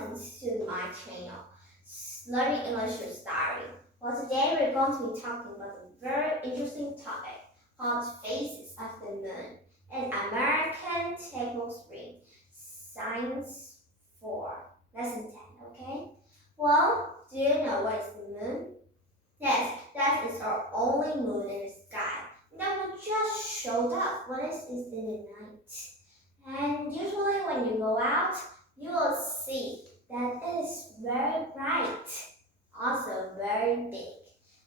welcome to my channel, Learning English with Story. Well, today we're going to be talking about a very interesting topic called Phases of the Moon in American Table 3, Science 4, Lesson 10, okay? Well, do you know what is the moon? Yes, that is our only moon in the sky. That will just show up when it is in the night. And usually when you go out, you will see that it is very bright, also very big.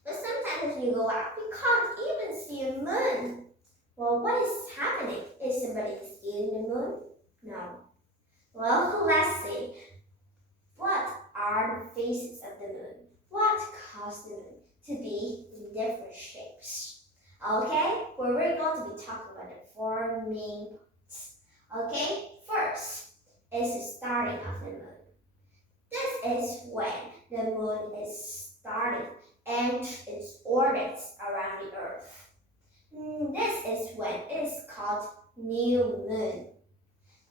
But sometimes if you go out, you can't even see a moon. Well, what is happening? Is somebody seeing the moon? No. Well, let's see. What are the phases of the moon? What caused the moon to be in different shapes? Okay, well, we're going to be talking about the four main points. Okay, first is the starting of the moon. This is when the moon is starting and its orbits around the earth. This is when it is called new moon.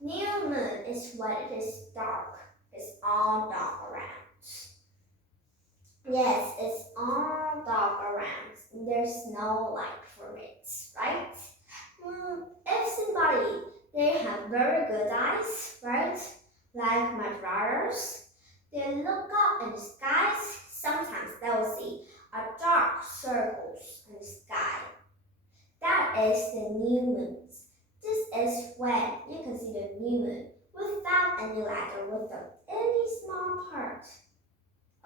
New moon is when it is dark. It's all dark around. Yes, it's all dark around. There's no light for it, right? If somebody, they have very good eyes, right? Like my brothers, they look up in the skies. Sometimes they will see a dark circles in the sky. That is the new moons. This is when you can see the new moon without any light or without any small part.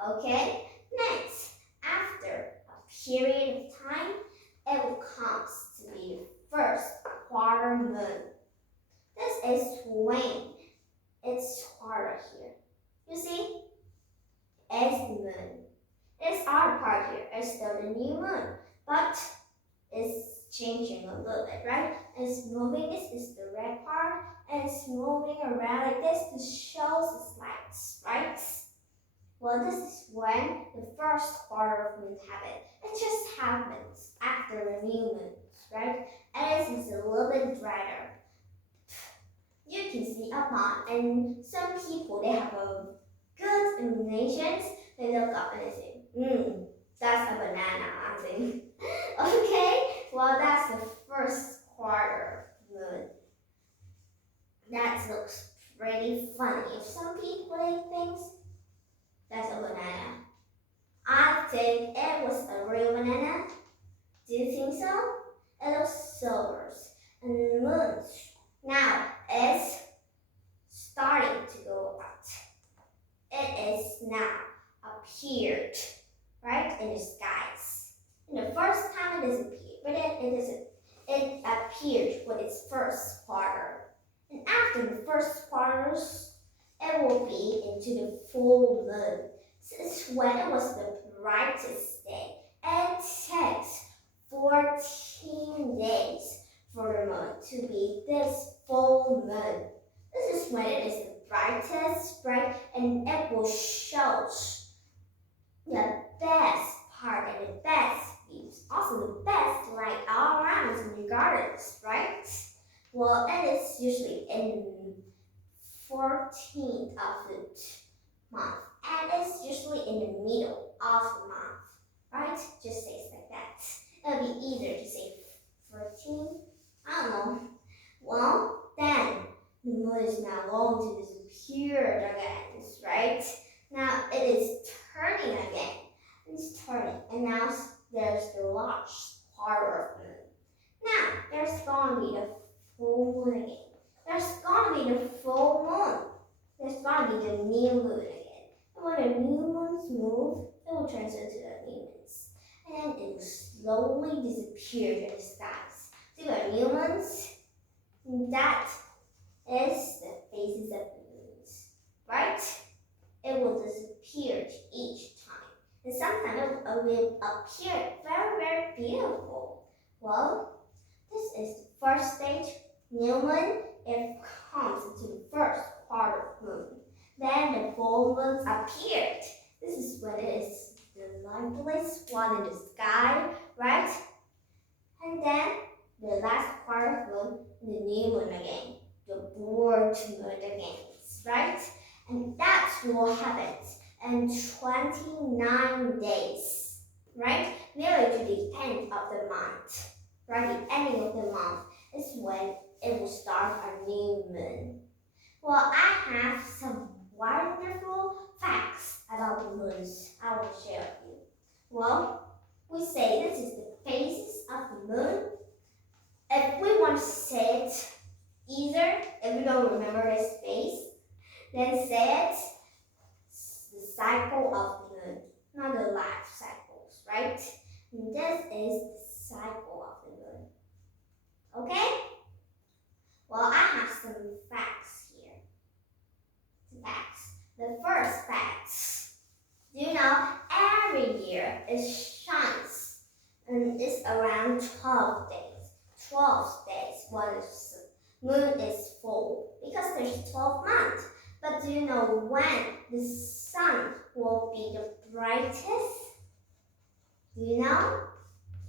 Okay, next, after a period of time, it will come to be the first quarter moon. This is when it's quarter here. You see, it's the moon. This other part here is still the new moon, but it's changing a little bit, right? It's moving. This is the red part, and it's moving around like this to show its lights, right? Well, this is when the first quarter of moon happens. It just happens after the new moon, right? And it's a little bit brighter. You can see a pond, and some people, they have a good imaginations. They look up and they say, that's a banana, I think. Okay, well, that's the first quarter moon. That looks pretty funny. If some people, they think that's a banana. I think it was a real banana. Do you think so? It looks silvers and moons. Now it's starting to go out. It is now appeared right in the skies. In the first time it disappeared, but it appeared with its first quarter. And after the first quarters, it will be into the full moon. This is when it was the brightest day. It takes 14 days for the moon to be this full moon. This is when it is the brightest, right? And it will show the best part and the best views. Also the best light all around in the gardens, right? Well, it is usually in 14th of the month, and it's usually in the middle of the month, right? Just say it like that. It'll be easier to say 14. I don't know. Well, then the moon is now going to disappear again, right? Now it is turning again. It's turning, and now there's the last quarter of the moon. Now there's going to be the full moon again. There's going to be the full moon. There's going to be the new moon again. And when the new moons move, it will turn into the new moons. And it will slowly disappear in the skies. See the new moons? That is the phases of the moons, right? It will disappear each time. And sometimes it will appear very, very beautiful. Well, this is the first stage, new moon. It comes into the first quarter moon. Then the full moons appeared. This is when it is the liveliest one in the sky, right? And then the last quarter moon, the new moon again, the broad moon again, right? And that's will happen in 29 days, right? Nearly to the end of the month, right? The ending of the month is when it will start a new moon. Well, I have some wonderful facts about the moons I will share with you. Well, we say this is the phases of the moon. If we want to say it easier, if we don't remember this phase, then say it the cycle of the moon, not the life cycles, right? And this is the cycle of the moon. Okay? Well, I have some facts here. Facts. The first facts. Do you know every year it shines and it's around 12 days. 12 days when the moon is full because there's 12 months. But do you know when the sun will be the brightest? Do you know?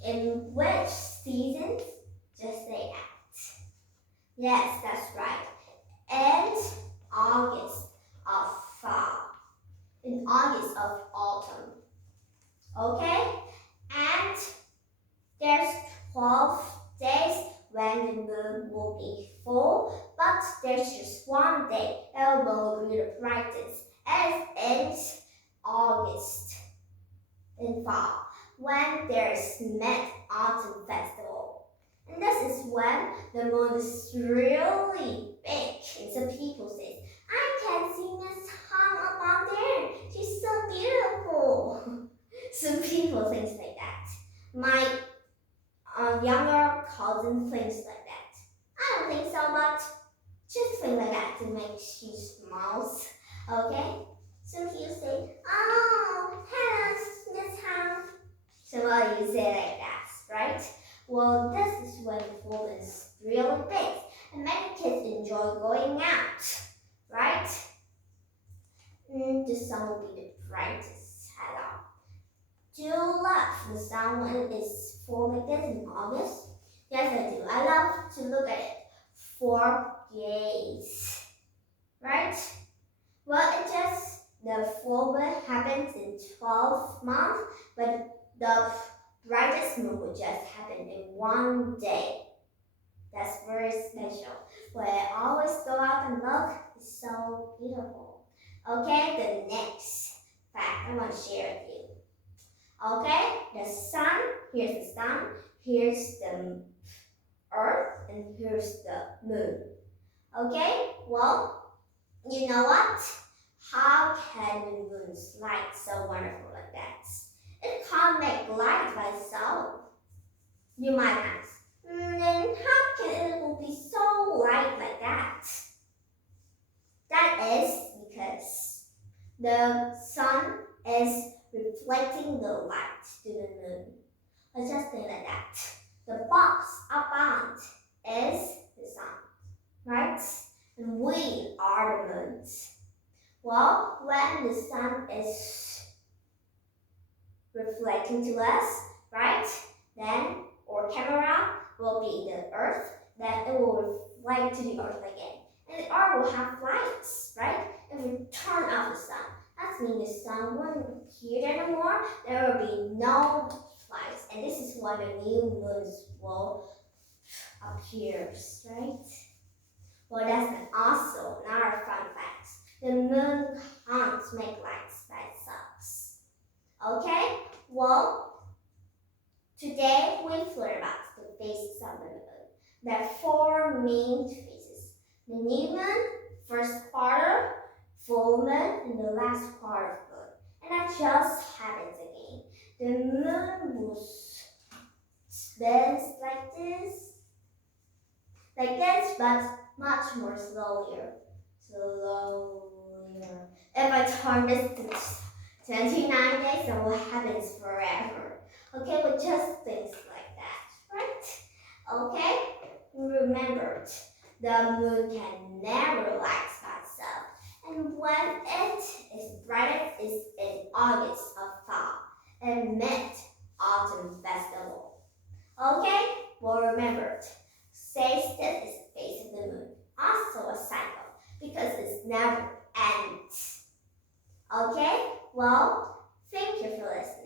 In which season? Just say that. Yes, that's right. And August of fall. In August of autumn. Okay? And there's 12 days when the moon will be full, but there's just one day that will be the brightest, as it's August in fall, when there's Mid-Autumn Festival. And this is when the moon is really big, and some people say, I can see Miss Han up on there. She's so beautiful. Some people think like that. My younger cousin thinks like that. I don't think so, but just think like that to make she smiles. Okay? Some people say, oh, hello, Miss Han. So well, you say like that, right? Well, this is when the full is really big, and many kids enjoy going out, right? The sun will be the brightest. Hello. Do you love the sun when it's full like this in August? Yes, I do. I love to look at it for days, right? Well, it just, the full moon happens in 12 months, but the brightest moon will just happen in one day. That's very special. When I always go out and look, it's so beautiful. Okay, the next fact I want to share with you. Okay, the sun, here's the sun, here's the earth, and here's the moon. Okay, well, you know what? How can the moon's light so wonderful like that? It can't make light by itself. You might ask, then how can it will be so light like that? That is because the sun is reflecting the light to the moon. Let's just think like that. The box above is the sun, right? And we are the moons. Well, when the sun is reflecting to us, right? Then our camera will be the earth, then it will reflect to the earth again. And the earth will have lights, right? If we turn off the sun, that means the sun won't appear anymore. There will be no lights. And this is when the new moons will appear, right? Well, that's also another fun fact. The moon can't make lights by itself. Okay? Well, today we learned about the phases of the moon. There are four main phases. The new moon, first quarter, full moon, and the last quarter of moon. And that just happens again. The moon will spin like this, but much more slower. If I turn this to 29 days, then what happens forever? Okay, but just things like that, right? Okay, remember, the moon can never light by itself. And when it is brightest is in August of fall and Mid-Autumn Festival. Okay, well remember, says this is the phase of the moon, also a cycle, because it never ends. Okay? Well, thank you for listening.